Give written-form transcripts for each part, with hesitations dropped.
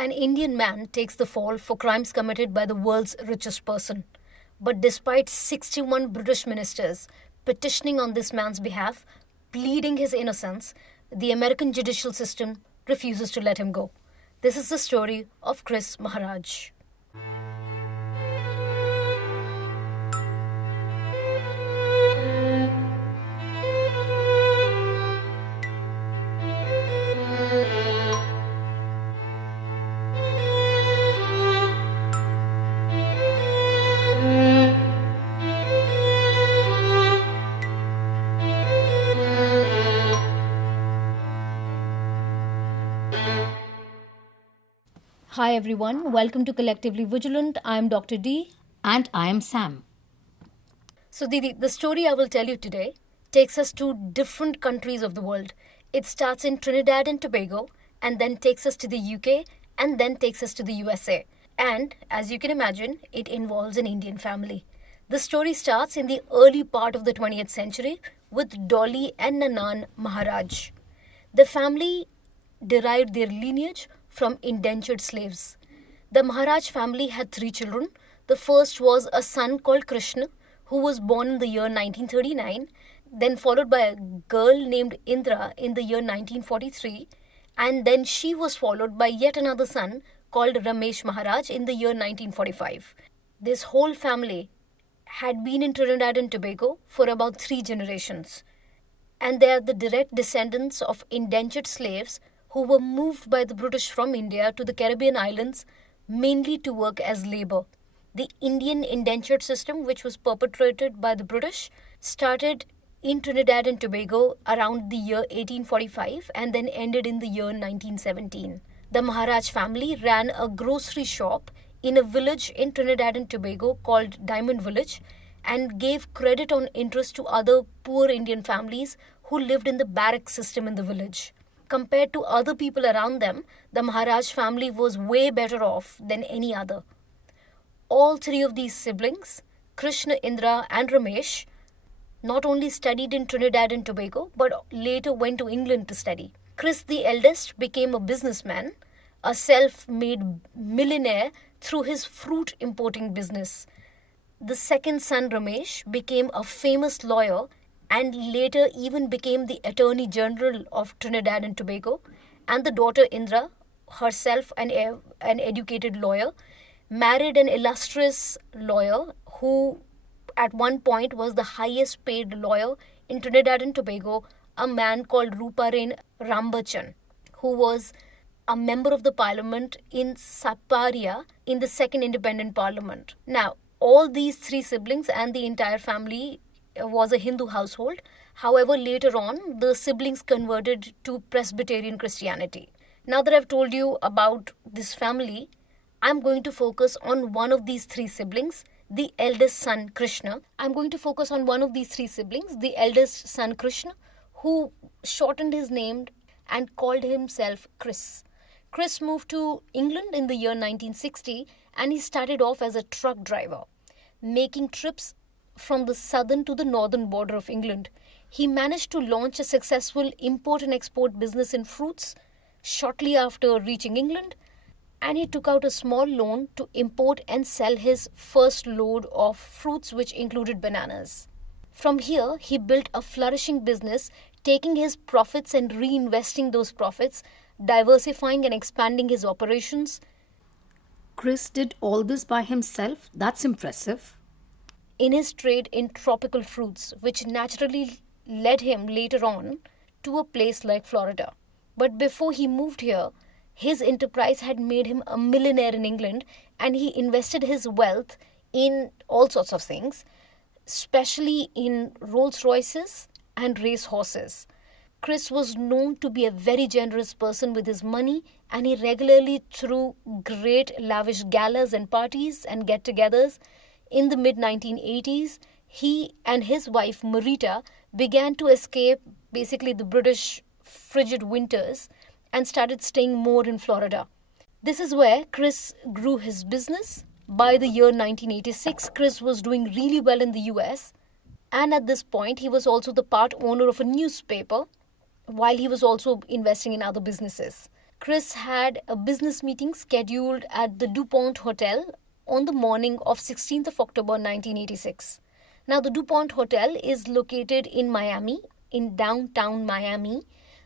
An Indian man takes the fall for crimes committed by the world's richest person. But despite 61 British ministers petitioning on this man's behalf, pleading his innocence, the American judicial system refuses to let him go. This is the story of Chris Maharaj. Hi everyone, welcome to Collectively Vigilant. I am Dr. D. And I am Sam. So the story I will tell you today takes us to different countries of the world. It starts in Trinidad and Tobago and then takes us to the UK and then takes us to the USA. And as you can imagine, it involves an Indian family. The story starts in the early part of the 20th century with Dolly and Nanan Maharaj. The family derived their lineage from indentured slaves. The Maharaj family had 3 children. The first was a son called Krishna, who was born in the year 1939, then followed by a girl named Indra in the year 1943, and then she was followed by yet another son called Ramesh Maharaj in the year 1945. This whole family had been in Trinidad and Tobago for about 3 generations, and they are the direct descendants of indentured slaves who were moved by the British from India to the Caribbean islands mainly to work as labour. The Indian indentured system, which was perpetrated by the British, started in Trinidad and Tobago around the year 1845 and then ended in the year 1917. The Maharaj family ran a grocery shop in a village in Trinidad and Tobago called Diamond Village and gave credit on interest to other poor Indian families who lived in the barrack system in the village. Compared to other people around them, the Maharaj family was way better off than any other. All 3 of these siblings, Krishna, Indra and Ramesh, not only studied in Trinidad and Tobago but later went to England to study. Chris, the eldest, became a businessman, a self-made millionaire through his fruit importing business. The second son, Ramesh, became a famous lawyer and later even became the Attorney General of Trinidad and Tobago, and the daughter Indra, herself an educated lawyer, married an illustrious lawyer who at one point was the highest paid lawyer in Trinidad and Tobago, a man called Ruparen Rambachan, who was a member of the parliament in Saparia in the second independent parliament. Now, all these 3 siblings and the entire family was a Hindu household. However, later on, the siblings converted to Presbyterian Christianity. Now that I've told you about this family, I'm going to focus on one of these 3 siblings, the eldest son, Krishna. I'm going to focus on one of these 3 siblings, the eldest son, Krishna, who shortened his name and called himself Chris. Chris moved to England in the year 1960 and he started off as a truck driver, making trips from the southern to the northern border of England. He managed to launch a successful import and export business in fruits shortly after reaching England, and he took out a small loan to import and sell his first load of fruits, which included bananas. From here, he built a flourishing business, taking his profits and reinvesting those profits, diversifying and expanding his operations. Chris did all this by himself? That's impressive. In his trade in tropical fruits, which naturally led him later on to a place like Florida. But before he moved here, his enterprise had made him a millionaire in England, and he invested his wealth in all sorts of things, especially in Rolls Royces and race horses. Chris was known to be a very generous person with his money, and he regularly threw great lavish galas and parties and get-togethers. In the mid-1980s, he and his wife Marita began to escape basically the British frigid winters and started staying more in Florida. This is where Chris grew his business. By the year 1986, Chris was doing really well in the US, and at this point, he was also the part owner of a newspaper while he was also investing in other businesses. Chris had a business meeting scheduled at the DuPont Hotel on the morning of 16th of October 1986. Now, the DuPont Hotel is located in Miami, in downtown Miami.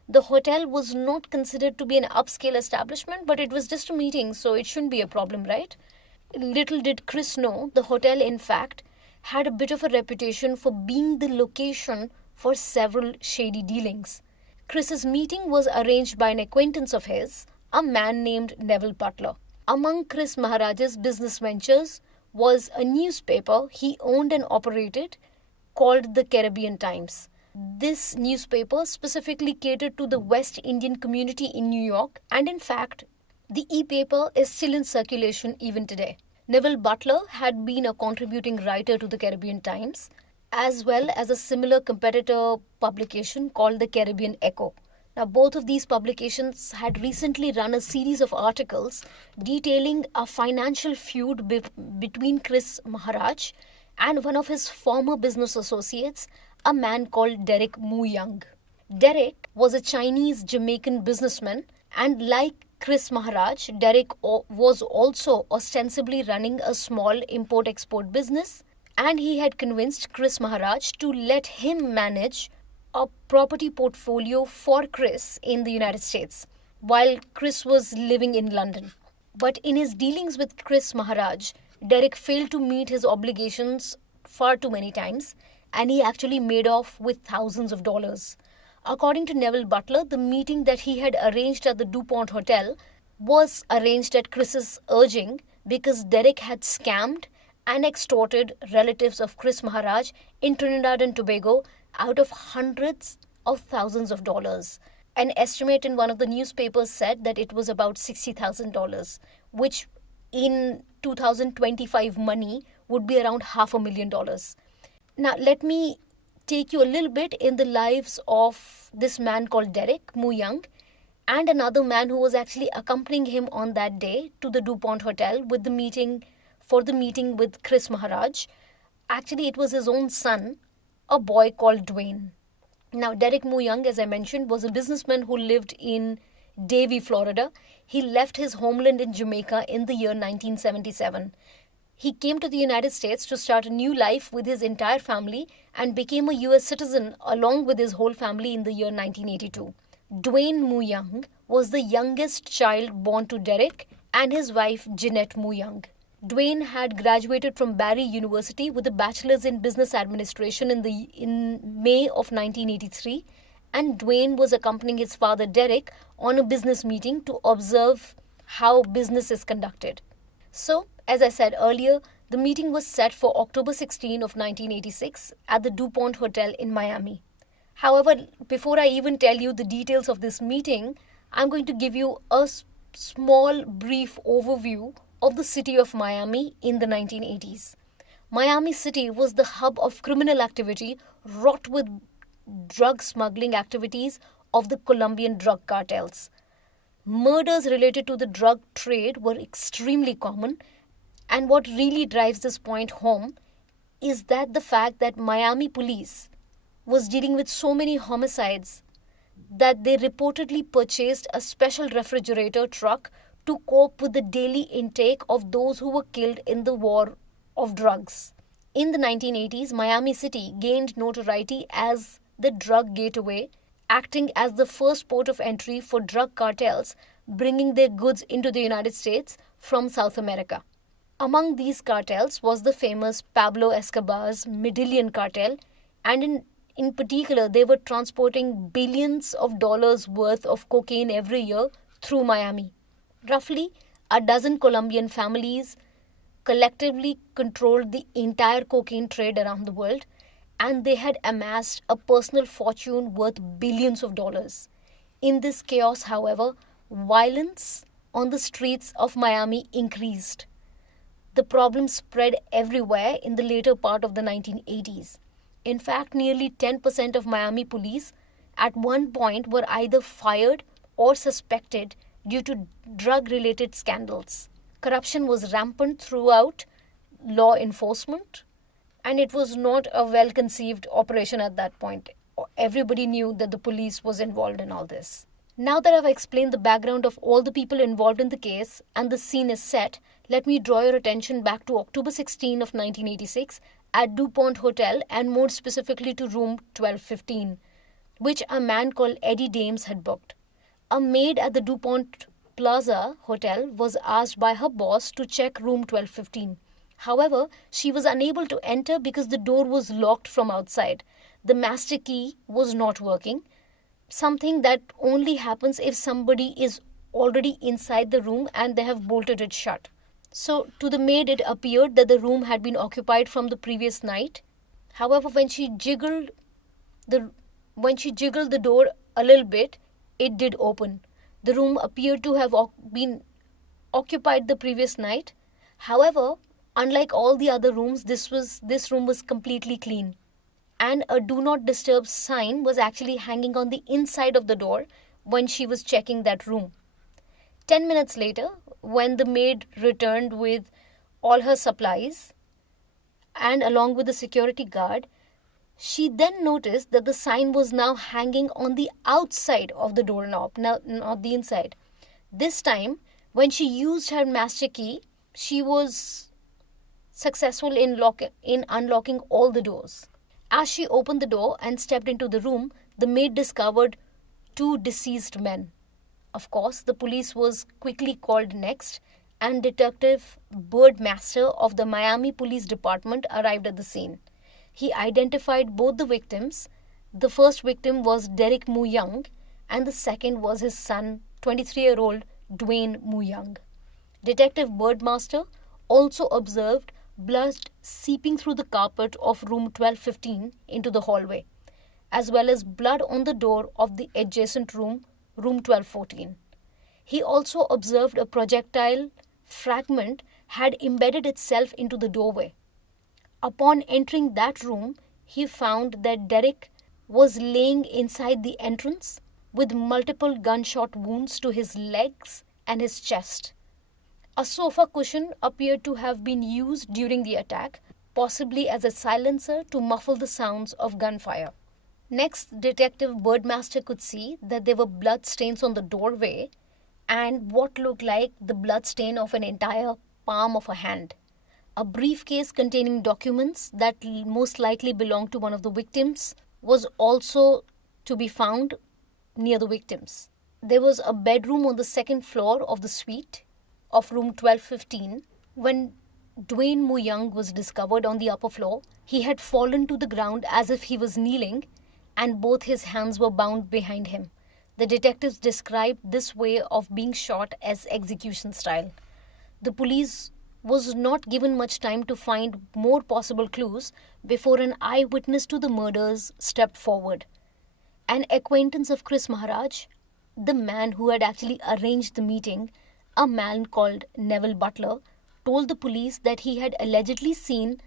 The hotel was not considered to be an upscale establishment, but it was just a meeting, so it shouldn't be a problem, right? Little did Chris know, the hotel, in fact, had a bit of a reputation for being the location for several shady dealings. Chris's meeting was arranged by an acquaintance of his, a man named Neville Butler. Among Chris Maharaj's business ventures was a newspaper he owned and operated called the Caribbean Times. This newspaper specifically catered to the West Indian community in New York, and in fact, the e-paper is still in circulation even today. Neville Butler had been a contributing writer to the Caribbean Times, as well as a similar competitor publication called the Caribbean Echo. Now, both of these publications had recently run a series of articles detailing a financial feud between Chris Maharaj and one of his former business associates, a man called Derek Moo Young. Derek was a Chinese Jamaican businessman, and like Chris Maharaj, Derek was also ostensibly running a small import-export business, and he had convinced Chris Maharaj to let him manage a property portfolio for Chris in the United States, while Chris was living in London. But in his dealings with Chris Maharaj, Derek failed to meet his obligations far too many times, and he actually made off with thousands of dollars. According to Neville Butler, the meeting that he had arranged at the DuPont Hotel was arranged at Chris's urging because Derek had scammed and extorted relatives of Chris Maharaj in Trinidad and Tobago out of hundreds of thousands of dollars. An estimate in one of the newspapers said that it was about $60,000, which in 2025 money would be around $500,000. Now, let me take you a little bit in the lives of this man called Derek Moo Young and another man who was actually accompanying him on that day to the DuPont Hotel with the meeting with Chris Maharaj. Actually, it was his own son, a boy called Dwayne. Now, Derek Moo Young, as I mentioned, was a businessman who lived in Davie, Florida. He left his homeland in Jamaica in the year 1977. He came to the United States to start a new life with his entire family and became a US citizen along with his whole family in the year 1982. Dwayne Moo Young was the youngest child born to Derek and his wife Jeanette Moo Young. Dwayne had graduated from Barry University with a bachelor's in business administration in May of 1983, and Dwayne was accompanying his father Derek on a business meeting to observe how business is conducted. So, as I said earlier, the meeting was set for October 16 of 1986 at the DuPont Hotel in Miami. However, before I even tell you the details of this meeting, I'm going to give you a small brief overview of the city of Miami in the 1980s. Miami City was the hub of criminal activity wrought with drug smuggling activities of the Colombian drug cartels. Murders related to the drug trade were extremely common, and what really drives this point home is that the fact that Miami police was dealing with so many homicides that they reportedly purchased a special refrigerator truck to cope with the daily intake of those who were killed in the war of drugs. In the 1980s, Miami City gained notoriety as the drug gateway, acting as the first port of entry for drug cartels bringing their goods into the United States from South America. Among these cartels was the famous Pablo Escobar's Medellin cartel, and in particular, they were transporting billions of dollars worth of cocaine every year through Miami. Roughly a dozen Colombian families collectively controlled the entire cocaine trade around the world, and they had amassed a personal fortune worth billions of dollars. In this chaos, however, violence on the streets of Miami increased. The problem spread everywhere in the later part of the 1980s. In fact, nearly 10% of Miami police at one point were either fired or suspected due to drug-related scandals. Corruption was rampant throughout law enforcement, and it was not a well-conceived operation at that point. Everybody knew that the police was involved in all this. Now that I've explained the background of all the people involved in the case and the scene is set, let me draw your attention back to October 16 of 1986 at DuPont Hotel and more specifically to room 1215, which a man called Eddie Dames had booked. A maid at the DuPont Plaza Hotel was asked by her boss to check room 1215. However, she was unable to enter because the door was locked from outside. The master key was not working, something that only happens if somebody is already inside the room and they have bolted it shut. So, to the maid, it appeared that the room had been occupied from the previous night. However, the when she jiggled the door a little bit, it did open. The room appeared to have been occupied the previous night. However, unlike all the other rooms, this room was completely clean, and a do not disturb sign was actually hanging on the inside of the door when she was checking that room. 10 minutes later, when the maid returned with all her supplies and along with the security guard, she then noticed that the sign was now hanging on the outside of the doorknob, not the inside. This time, when she used her master key, she was successful in unlocking all the doors. As she opened the door and stepped into the room, the maid discovered two deceased men. Of course, the police was quickly called next, and Detective Birdmaster of the Miami Police Department arrived at the scene. He identified both the victims. The first victim was Derek Moo Young, and the second was his son, 23-year-old Dwayne Moo Young. Detective Birdmaster also observed blood seeping through the carpet of room 1215 into the hallway, as well as blood on the door of the adjacent room, room 1214. He also observed a projectile fragment had embedded itself into the doorway. Upon entering that room, he found that Derek was laying inside the entrance with multiple gunshot wounds to his legs and his chest. A sofa cushion appeared to have been used during the attack, possibly as a silencer to muffle the sounds of gunfire. Next, Detective Birdmaster could see that there were blood stains on the doorway and what looked like the blood stain of an entire palm of a hand. A briefcase containing documents that most likely belonged to one of the victims was also to be found near the victims. There was a bedroom on the second floor of the suite of room 1215. When Dwayne Moo Young was discovered on the upper floor, he had fallen to the ground as if he was kneeling, and both his hands were bound behind him. The detectives described this way of being shot as execution style. The police was not given much time to find more possible clues before an eyewitness to the murders stepped forward. An acquaintance of Chris Maharaj, the man who had actually arranged the meeting, a man called Neville Butler, told the police that he had allegedly seen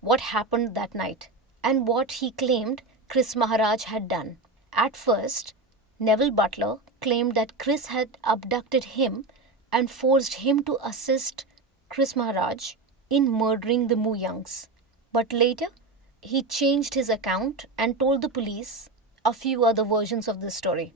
what happened that night and what he claimed Chris Maharaj had done. At first, Neville Butler claimed that Chris had abducted him and forced him to assist Chris Maharaj in murdering the Moo Youngs. But later, he changed his account and told the police a few other versions of this story.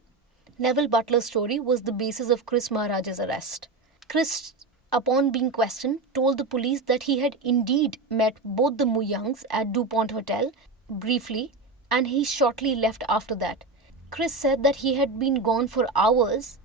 Neville Butler's story was the basis of Chris Maharaj's arrest. Chris, upon being questioned, told the police that he had indeed met both the Moo Youngs at DuPont Hotel briefly, and he shortly left after that. Chris said that he had been gone for hours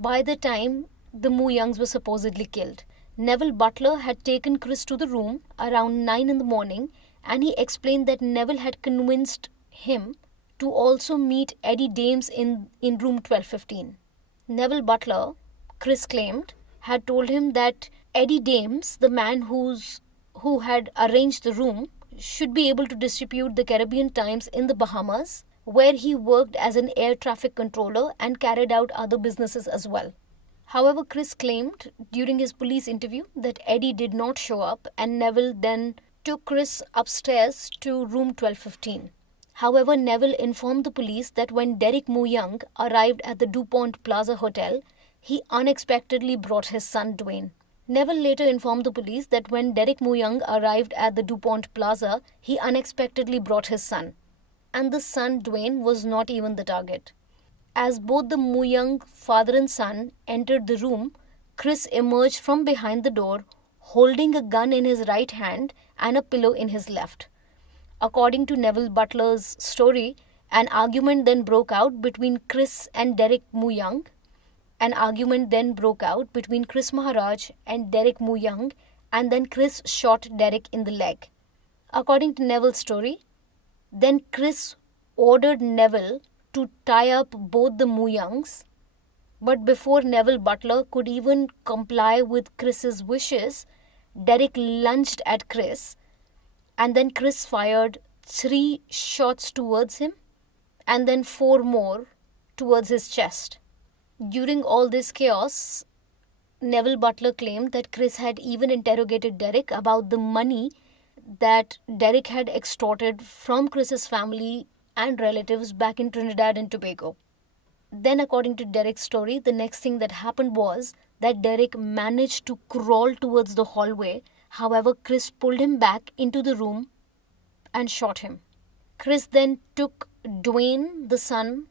by the time the Moo Youngs were supposedly killed. Neville Butler had taken Chris to the room around 9 in the morning, and he explained that Neville had convinced him to also meet Eddie Dames in room 1215. Neville Butler, Chris claimed, had told him that Eddie Dames, the man who had arranged the room, should be able to distribute the Caribbean Times in the Bahamas, where he worked as an air traffic controller and carried out other businesses as well. However, Chris claimed during his police interview that Eddie did not show up, and Neville then took Chris upstairs to room 1215. However, Neville informed the police that when Derek Moo Young arrived at the DuPont Plaza Hotel, he unexpectedly brought his son Dwayne. Neville later informed the police that when Derek Moo Young arrived at the DuPont Plaza, he unexpectedly brought his son. And the son Dwayne was not even the target. As both the Muyang father and son entered the room, Chris emerged from behind the door, holding a gun in his right hand and a pillow in his left. According to Neville Butler's story, an argument then broke out between Chris and Derek Muyang. An argument then broke out between Chris Maharaj and Derek Muyang, and then Chris shot Derek in the leg. According to Neville's story, then Chris ordered Neville to tie up both the Muyangs, but before Neville Butler could even comply with Chris's wishes, Derek lunged at Chris, and then Chris fired 3 shots towards him and then 4 more towards his chest. During all this chaos, Neville Butler claimed that Chris had even interrogated Derek about the money that Derek had extorted from Chris's family and relatives back in Trinidad and Tobago. Then, according to Derek's story, the next thing that happened was that Derek managed to crawl towards the hallway. However, Chris pulled him back into the room and shot him. Chris then took Dwayne, the son,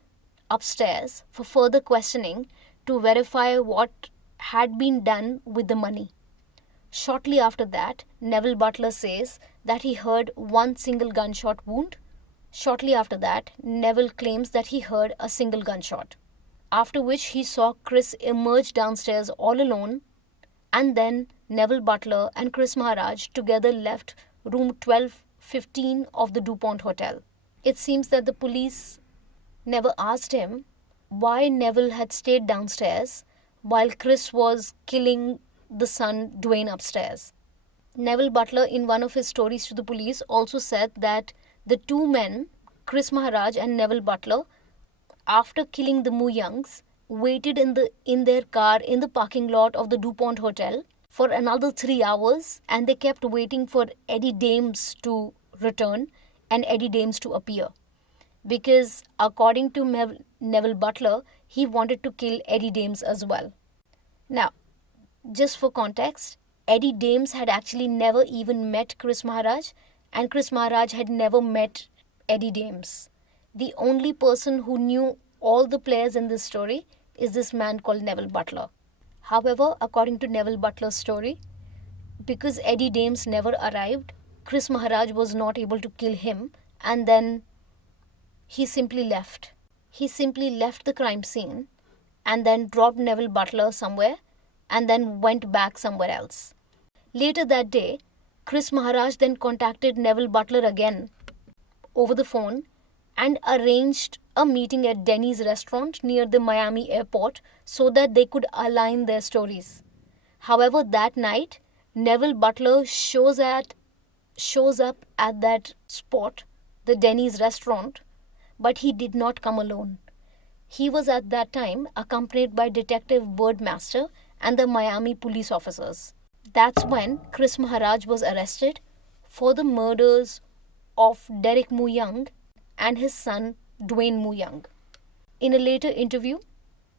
upstairs for further questioning to verify what had been done with the money. Shortly after that, Neville Butler says that he heard 1 single gunshot wound. Shortly after that, Neville claims that he heard a single gunshot, after which he saw Chris emerge downstairs all alone, and then Neville Butler and Chris Maharaj together left room 1215 of the DuPont Hotel. It seems that the police never asked him why Neville had stayed downstairs while Chris was killing the son Dwayne upstairs. Neville Butler, in one of his stories to the police, also said that the 2 men, Chris Maharaj and Neville Butler, after killing the Muyangs, waited in their car in the parking lot of the DuPont Hotel for another 3 hours, and they kept waiting for Eddie Dames to return and Eddie Dames to appear. Because according to Neville Butler, he wanted to kill Eddie Dames as well. Now, just for context, Eddie Dames had actually never even met Chris Maharaj, and Chris Maharaj had never met Eddie Dames. The only person who knew all the players in this story is this man called Neville Butler. However, according to Neville Butler's story, because Eddie Dames never arrived, Chris Maharaj was not able to kill him, and then he simply left. He simply left the crime scene and then dropped Neville Butler somewhere and then went back somewhere else. Later that day, Chris Maharaj then contacted Neville Butler again over the phone and arranged a meeting at Denny's restaurant near the Miami airport so that they could align their stories. However, that night, Neville Butler shows up at that spot, the Denny's restaurant, but he did not come alone. He was at that time accompanied by Detective Birdmaster and the Miami police officers. That's when Chris Maharaj was arrested for the murders of Derek Muyang and his son Dwayne Muyang. In a later interview,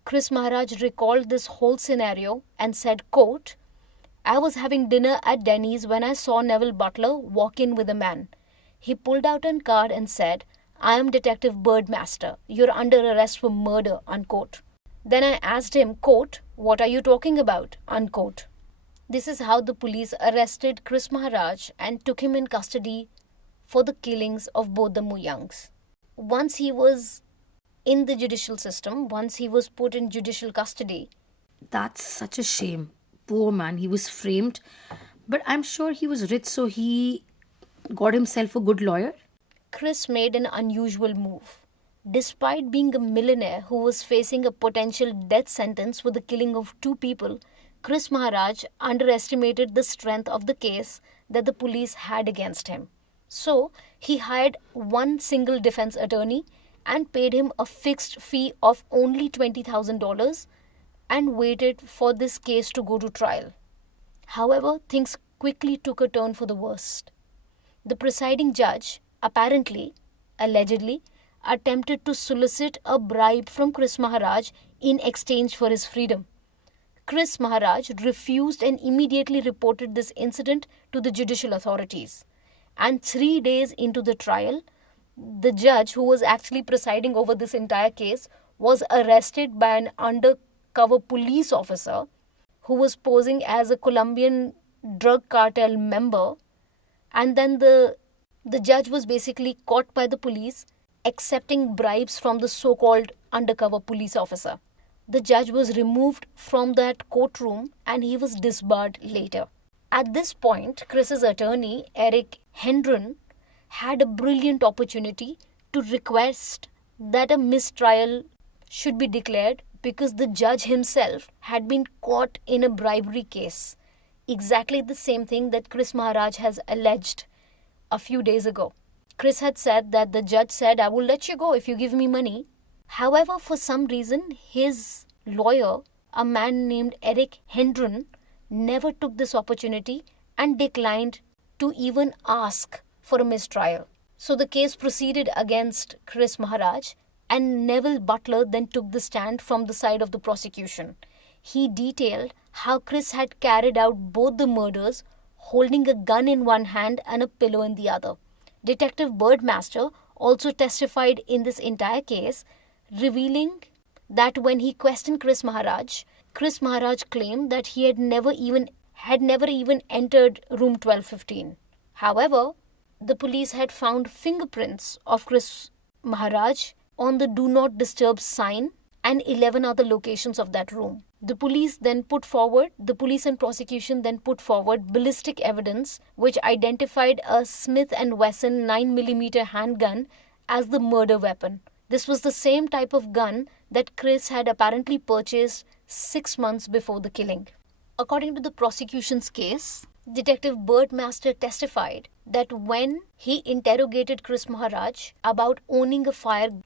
Chris Maharaj recalled this whole scenario and said, quote, "I was having dinner at Denny's when I saw Neville Butler walk in with a man. He pulled out a card and said, 'I am Detective Birdmaster. You're under arrest for murder,' unquote. Then I asked him, quote, 'What are you talking about?' unquote." This is how the police arrested Chris Maharaj and took him in custody for the killings of both the Muyangs. Once he was in the judicial system, once he was put in judicial custody. That's such a shame. Poor man, he was framed. But I'm sure he was rich, so he got himself a good lawyer. Chris made an unusual move. Despite being a millionaire who was facing a potential death sentence for the killing of 2 people, Chris Maharaj underestimated the strength of the case that the police had against him. So, he hired one single defense attorney and paid him a fixed fee of only $20,000 and waited for this case to go to trial. However, things quickly took a turn for the worst. The presiding judge, allegedly, attempted to solicit a bribe from Chris Maharaj in exchange for his freedom. Chris Maharaj refused and immediately reported this incident to the judicial authorities. And 3 days into the trial, the judge who was actually presiding over this entire case was arrested by an undercover police officer who was posing as a Colombian drug cartel member, and then the judge was basically caught by the police accepting bribes from the so-called undercover police officer. The judge was removed from that courtroom and he was disbarred later. At this point, Chris's attorney, Eric Hendron, had a brilliant opportunity to request that a mistrial should be declared because the judge himself had been caught in a bribery case. Exactly the same thing that Chris Maharaj has alleged a few days ago. Chris had said that the judge said, "I will let you go if you give me money." However, for some reason, his lawyer, a man named Eric Hendron, never took this opportunity and declined to even ask for a mistrial. So the case proceeded against Chris Maharaj, and Neville Butler then took the stand from the side of the prosecution. He detailed how Chris had carried out both the murders holding a gun in one hand and a pillow in the other. Detective Birdmaster also testified in this entire case, revealing that when he questioned Chris Maharaj claimed that he had never even entered room 1215. However, the police had found fingerprints of Chris Maharaj on the do not disturb sign and 11 other locations of that room. The police and prosecution then put forward ballistic evidence which identified a Smith & Wesson 9mm handgun as the murder weapon. This was the same type of gun that Chris had apparently purchased 6 months before the killing. According to the prosecution's case, Detective Birdmaster testified that when he interrogated Chris Maharaj about owning a firearm,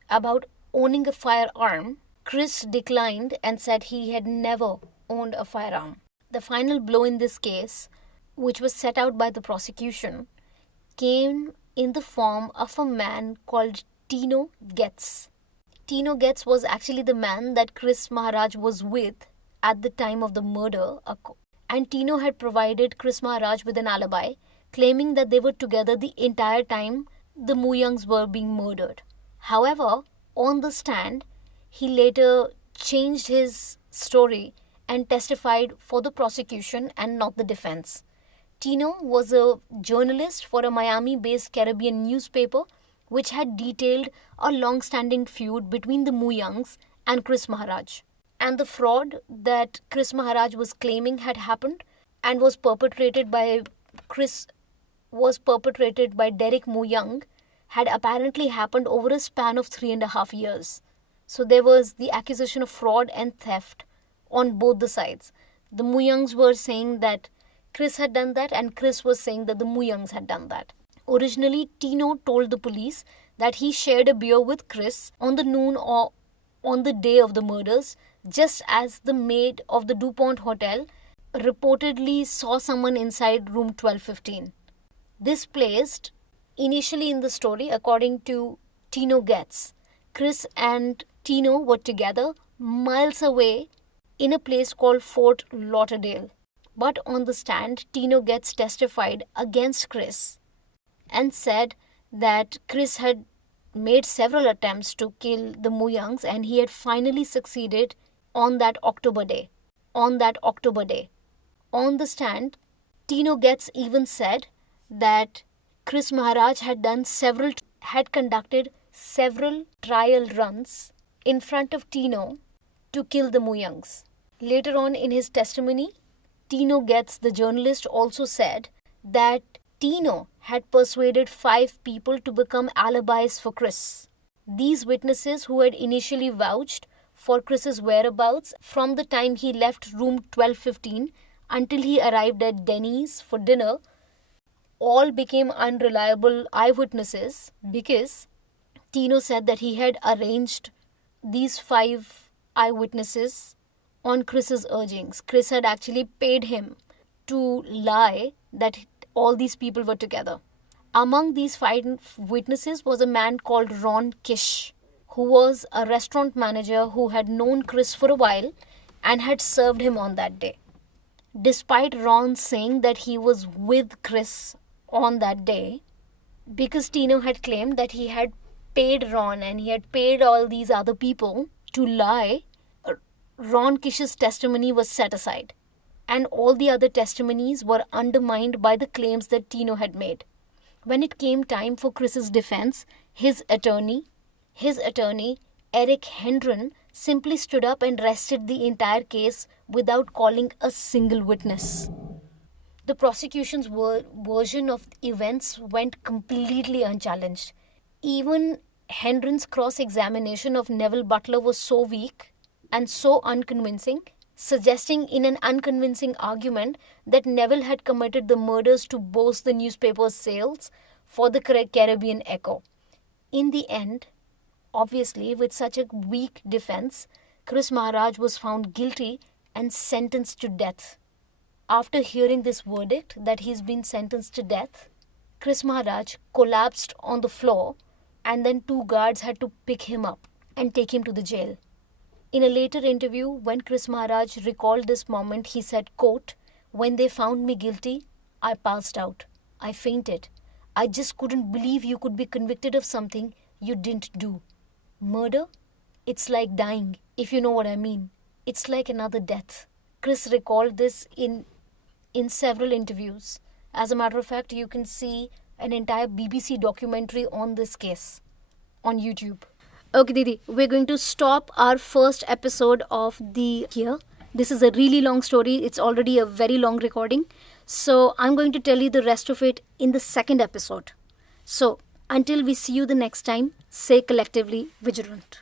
Chris declined and said he had never owned a firearm. The final blow in this case, which was set out by the prosecution, came in the form of a man called Tino Getz. Tino Getz was actually the man that Chris Maharaj was with at the time of the murder, and Tino had provided Chris Maharaj with an alibi, claiming that they were together the entire time the Muyangs were being murdered. However, on the stand, he later changed his story and testified for the prosecution and not the defense. Tino was a journalist for a Miami-based Caribbean newspaper which had detailed a long-standing feud between the Muyangs and Chris Maharaj. And the fraud that Chris Maharaj was claiming had happened and was perpetrated by Derek Muyang had apparently happened over a span of 3.5 years. So there was the accusation of fraud and theft on both the sides. The Muyangs were saying that Chris had done that, and Chris was saying that the Muyangs had done that. Originally, Tino told the police that he shared a beer with Chris on the noon or on the day of the murders, just as the maid of the DuPont Hotel reportedly saw someone inside room 1215. This placed, initially in the story, according to Tino Getz, Chris and Tino were together miles away in a place called Fort Lauderdale. But on the stand, Tino Getz testified against Chris and said that Chris had made several attempts to kill the Muyangs and he had finally succeeded on that October day. On the stand, Tino Getz even said that Chris Maharaj had conducted several trial runs in front of Tino to kill the Muyangs. Later on in his testimony, Tino Getz, the journalist, also said that Tino had persuaded 5 people to become alibis for Chris. These witnesses, who had initially vouched for Chris's whereabouts from the time he left room 1215 until he arrived at Denny's for dinner, all became unreliable eyewitnesses because Tino said that he had arranged these 5 eyewitnesses on Chris's urgings. Chris had actually paid him to lie that all these people were together. Among these 5 witnesses was a man called Ron Kish, who was a restaurant manager who had known Chris for a while and had served him on that day. Despite Ron saying that he was with Chris on that day, because Tino had claimed that he had paid Ron and he had paid all these other people, to lie, Ron Kish's testimony was set aside, and all the other testimonies were undermined by the claims that Tino had made. When it came time for Chris's defense, his attorney, Eric Hendren, simply stood up and rested the entire case without calling a single witness. The prosecution's version of events went completely unchallenged. Even Hendren's cross examination of Neville Butler was so weak and so unconvincing, suggesting in an unconvincing argument that Neville had committed the murders to boost the newspaper's sales for the Caribbean Echo. In the end, obviously, with such a weak defense, Chris Maharaj was found guilty and sentenced to death. After hearing this verdict that he's been sentenced to death, Chris Maharaj collapsed on the floor, and then two guards had to pick him up and take him to the jail. In a later interview, when Chris Maharaj recalled this moment, he said, quote, "When they found me guilty, I passed out. I fainted. I just couldn't believe you could be convicted of something you didn't do. Murder? It's like dying, if you know what I mean. It's like another death." Chris recalled this in several interviews. As a matter of fact, you can see an entire BBC documentary on this case on YouTube. Okay, Didi, we're going to stop our first episode of the year. This is a really long story. It's already a very long recording. So I'm going to tell you the rest of it in the second episode. So until we see you the next time, stay collectively vigilant.